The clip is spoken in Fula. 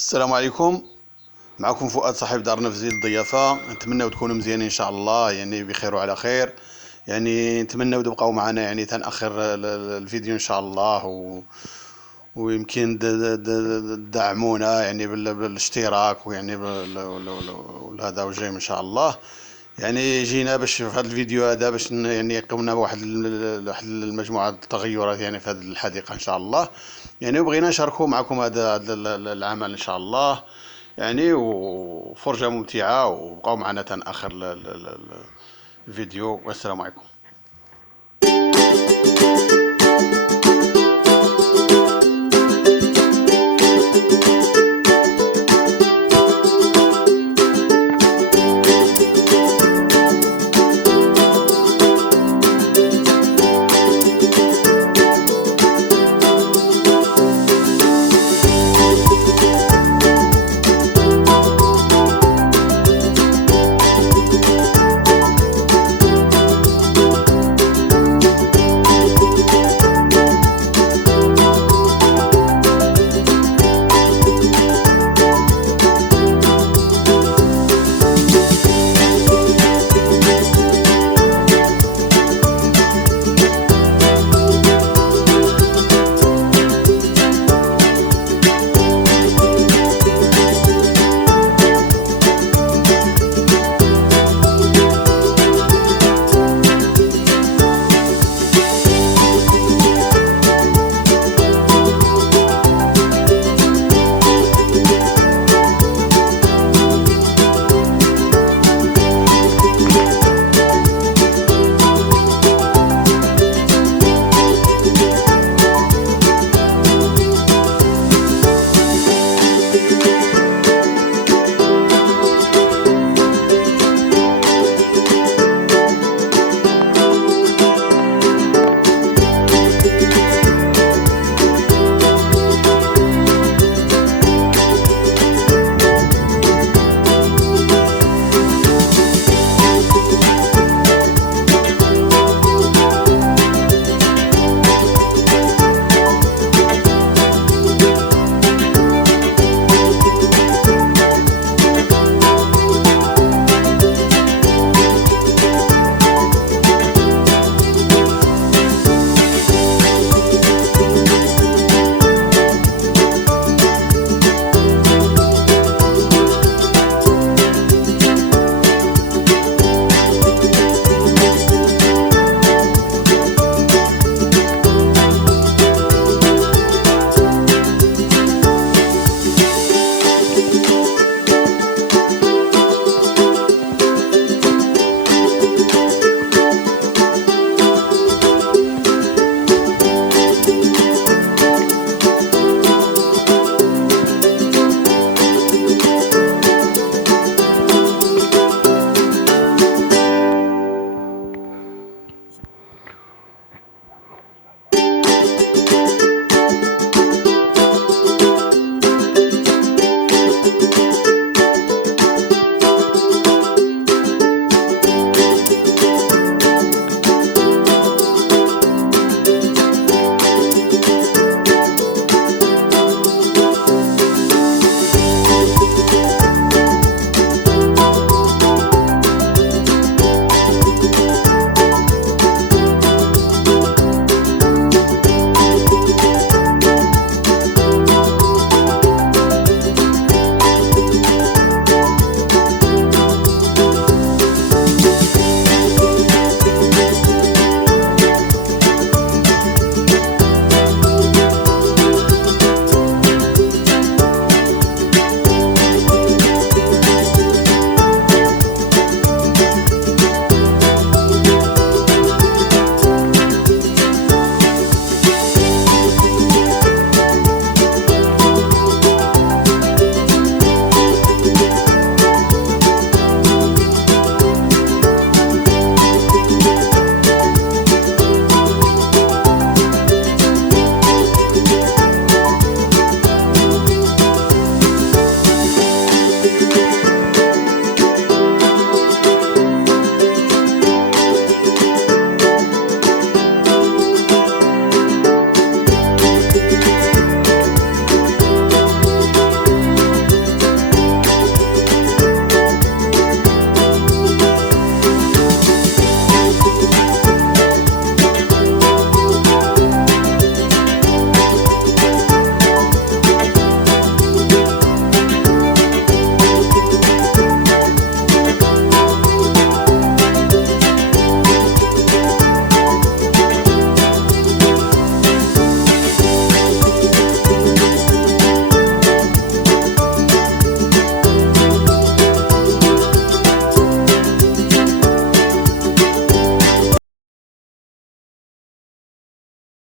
السلام عليكم. معكم فؤاد صاحب دار نفزي الضيافة. نتمنى تكونوا مزيانين ان شاء الله، يعني بخير وعلى خير. يعني نتمنى تبقاو معنا يعني تنأخر الفيديو ان شاء الله ويمكن تدعمونا يعني بالاشتراك ويعني هذا وجاي ان شاء الله. يعني جينا باش في هذا الفيديو هذا باش يعني قمنا بواحد المجموعة التغيرات يعني في هذه الحديقة ان شاء الله. يعني وبغينا نشاركوا معكم هذا العمل ان شاء الله، يعني وفرجة ممتعة، وبقاو معنا تنأخر الفيديو. والسلام عليكم.